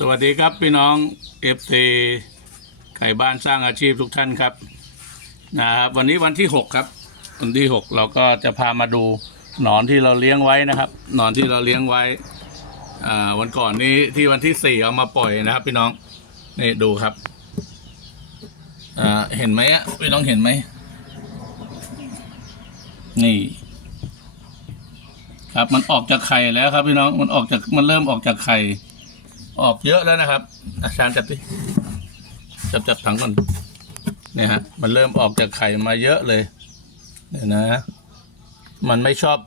สวัสดีครับพี่น้อง FC ไก่บ้านสร้างอาชีพทุกท่านครับนะครับวันนี้วันที่6ครับ วันที่6เราก็จะพามาดูหนอนที่เราเลี้ยงไว้นะครับ หนอนที่เราเลี้ยงไว้อ่าวันก่อนนี้ที่วันที่4เอามาปล่อยนะครับ พี่น้องนี่ดูครับอ่าเห็นไหมอะพี่น้องเห็นไหมนี่ ครับมันออกจากไข่แล้วครับพี่น้องมันออกจากมันเริ่มออกจากไข่ ออกเยอะแล้วนะครับ อาจารย์จับดิจับจับถังก่อนเนี่ยฮะมันเริ่มออกจากไข่มาเยอะเลยเนี่ยนะ มันไม่ชอบ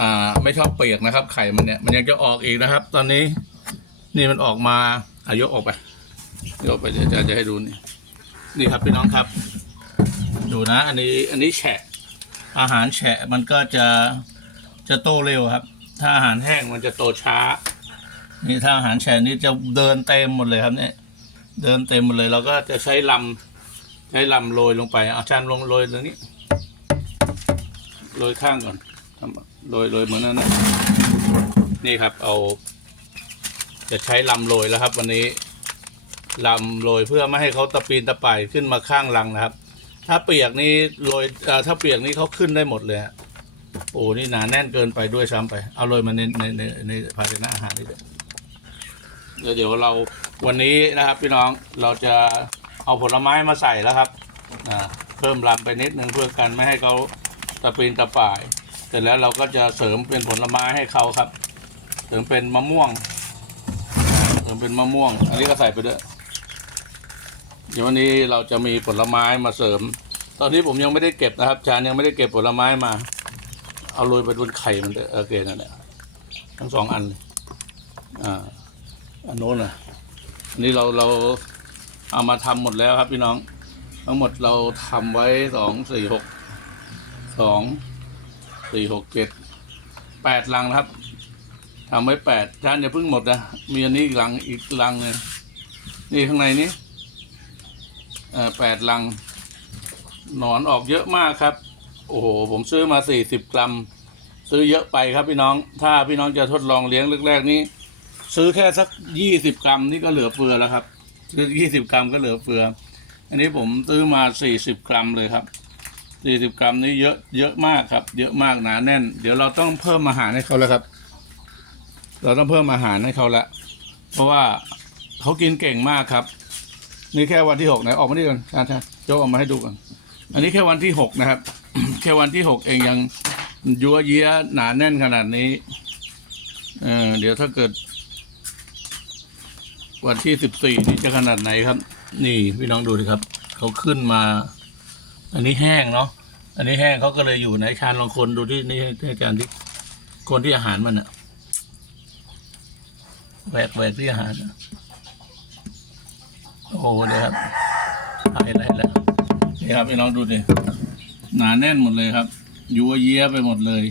อ่า ไม่ชอบเปียกนะครับ ไข่มันเนี่ย มันยังจะออกอีกนะครับ ตอนนี้ นี่มันออกมาอายกออกไปยกไปอาจารย์จะให้ดูนี่นี่ครับพี่น้องครับ ดูนะ อันนี้อันนี้แฉะ อาหารแฉะมันก็จะจะโตเร็วครับ ถ้าอาหารแห้งมันจะโตช้า นี่ถ้าอาหารแฉะนี่จะเดินเต็มหมดเลยครับเนี่ย เดินเต็มหมดเลยเราก็จะใช้ลำใช้ลำโรยลงไปเอาจานลงโรยตรงนี้โรยข้างก่อนทำโรยโรยเหมือนนั้นนะนี่ครับเอา จะใช้ลำโรยแล้วครับ วันนี้ลำโรยเพื่อไม่ให้เขาตะปีนตะป่ายขึ้นมาข้างรังนะครับ ถ้าเปียกนี่โรยถ้าเปียกนี่เขาขึ้นได้หมดเลยโอ้นี่หนาแน่นเกินไปด้วยซ้ำไป เอาโรยมาในในในในภาชนะอาหารนี่เลย เดี๋ยวเราวันนี้นะครับ พี่น้องเราจะเอาผลไม้มาใส่แล้วครับเพิ่มลำไปนิดนึงเพื่อกันไม่ให้เขาตะปีนตะป่าย เสร็จแล้วเราก็จะเสริมเป็นผลไม้ให้เขาครับเสริมเป็นมะม่วงเสริมเป็นมะม่วง อันนี้ก็ใส่ไปด้วยเดี๋ยววันนี้เราจะมีผลไม้มาเสริม ตอนนี้ผมยังไม่ได้เก็บนะครับชานยังไม่ได้เก็บผลไม้มา เอาโรยไปบนไข่มันโอเคนั่นแหละทั้งสองอันอ่า อันโน้นอะอันนี้เราเราเอามาทำหมดแล้วครับพี่น้อง ทั้งหมดเราทำไว้สองสี่หกสองสี่หกเจ็ดแปดลังครับทำไว้แปดจานอย่าเพิ่งหมดนะมีอันนี้อีกลังอีกลังเนี่ยนี่ข้างในนี้เอ่อแปดลังหนอนออกเยอะมากครับ โอ้โหผมซื้อมาสี่สิบกรัม ซื้อเยอะไปครับพี่น้อง ถ้าพี่น้องจะทดลองเลี้ยงแรกๆนี้ ซื้อแค่สักยี่สิบกรัมนี่ก็เหลือเฟือแล้วครับซื้อยี่สิบกรัมก็เหลือเฟือ อันนี้ผมซื้อมาสี่สิบกรัมเลยครับสี่สิบกรัมนี่เยอะเยอะมากครับ เยอะมากหนาแน่น เดี๋ยวเราต้องเพิ่มอาหารให้เขาแล้วครับ เราต้องเพิ่มอาหารให้เขาละเพราะว่าเขากินเก่งมากครับ นี่แค่วันที่หกนะออกมาดิก่อนชาชาโจกออกมาให้ดูก่อนอันนี้แค่วันที่หกนะครับ แค่วันที่หกเองยังยัวเยี้ยหนาแน่นขนาดนี้เออเดี๋ยวถ้าเกิด วันที่สิบสี่นี่จะขนาดไหนครับ นี่พี่น้องดูดิครับ เขาขึ้นมา อันนี้แห้งเนาะอันนี้แห้งเขาก็เลยอยู่ในชานลองคนดูที่นี่ให้อาจารย์ที่คนที่อาหารมันอะแหวกแหวกที่อาหารอะโอ้โหเนี่ยครับหายอะไรแล้วนี่ครับพี่น้องดูดิหนาแน่นหมดเลยครับยัวเยี้ยไปหมดเลย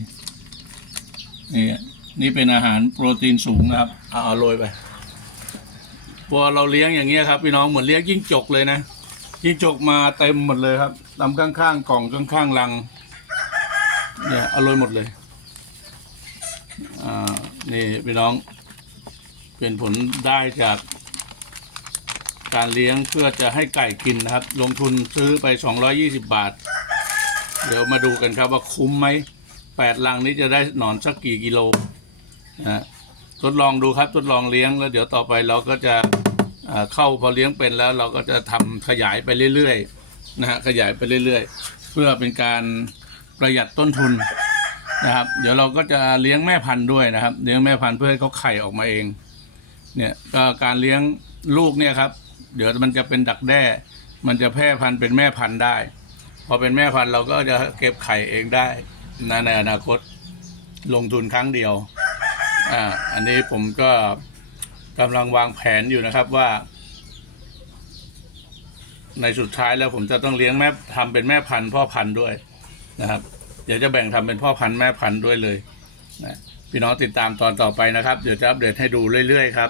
นี่นี่เป็นอาหารโปรตีนสูงนะครับ เอาเอาโรยไป พอเราเลี้ยงอย่างเงี้ยครับ พี่น้องเหมือนเลี้ยงจิ้งจกเลยนะจิ้งจกมาเต็มหมดเลยครับลำข้างๆกล่องข้างๆรัง เนี่ยอร่อยหมดเลยอ่านี่พี่น้อง เป็นผลได้จากการเลี้ยงเพื่อจะให้ไก่กินนะครับ ลงทุนซื้อไป 220 บาท เดี๋ยวมาดูกันครับว่าคุ้มไหมแปดลังนี้จะได้หนอนสักกี่กิโลนะทดลองดูครับทดลองเลี้ยงแล้วเดี๋ยวต่อไปเราก็จะ เข้าพอเลี้ยงเป็นแล้วเราก็จะทำขยายไปเรื่อยๆนะฮะขยายไปเรื่อยๆ เพื่อเป็นการประหยัดต้นทุนนะครับ เดี๋ยวเราก็จะเลี้ยงแม่พันธุ์ด้วยนะครับ เลี้ยงแม่พันธุ์เพื่อให้เขาไข่ออกมาเอง เนี่ยก็การเลี้ยงลูกเนี่ยครับ เดี๋ยวมันจะเป็นดักแด้ มันจะแพร่พันธุ์เป็นแม่พันธุ์ได้ พอเป็นแม่พันธุ์เราก็จะเก็บไข่เองได้นะในอนาคตลงทุนครั้งเดียว อ่า อันนี้ผมก็ กำลังวางแผนอยู่นะครับว่า ในสุดท้ายแล้วผมจะต้องเลี้ยงแม่ทำเป็นแม่พันธุ์พ่อพันธุ์ด้วยนะครับเดี๋ยวจะแบ่งทำเป็นพ่อพันธุ์แม่พันธุ์ด้วยเลยนะพี่น้องติดตามตอนต่อไปนะครับ เดี๋ยวจะอัปเดตให้ดูเรื่อยๆครับ